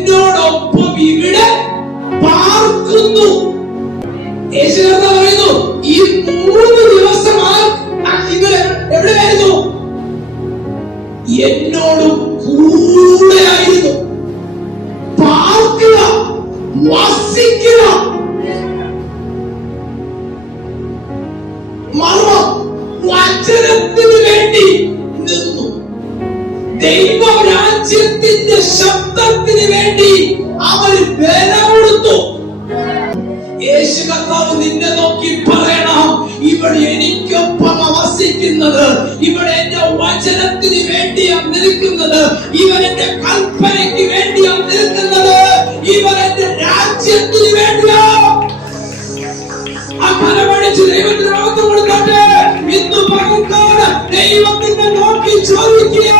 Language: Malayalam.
എന്നോടൊപ്പം ഇവിടെ പാർക്കുന്നു. യേശുദാസ പറയുന്നു? ഈ മൂന്ന് ദിവസമായി ഇവർ എവിടെ ആയിരുന്നു? എന്നോട് കൂടെ ആയിരുന്നു. പാർക്കുക വസിക്കുക. മർമ്മം വചനത്തിന് വേണ്ടി നിന്നു. ദൈവരാജ്യത്തിന്റെ ശബ്ദം വേണ്ടി അവർ വില കൊടുത്തു. യേശു കർത്താവ് നിന്നെ നോക്കി പറയണം. ഇവിടെ എനിക്കൊപ്പം അവസിക്കുന്നത് ഇവിടെ എന്റെ വചനത്തിന് വേണ്ടിയാണ് നിൽക്കുന്നത് ഇവൻ എന്റെ കൽപ്പനയ്ക്ക് വേണ്ടിയാണ് നിൽക്കുന്നത് ഇവൻ എന്റെ രാജ്യത്തിന് വേണ്ടിയാ. ഫലമടിച്ച് ദൈവത്തിന് മഹത്വം കൊടുക്കട്ടെ. ഇന്ന് പകർക്കാണ് ദൈവത്തിന്റെ നോക്കി ചോദിക്കുക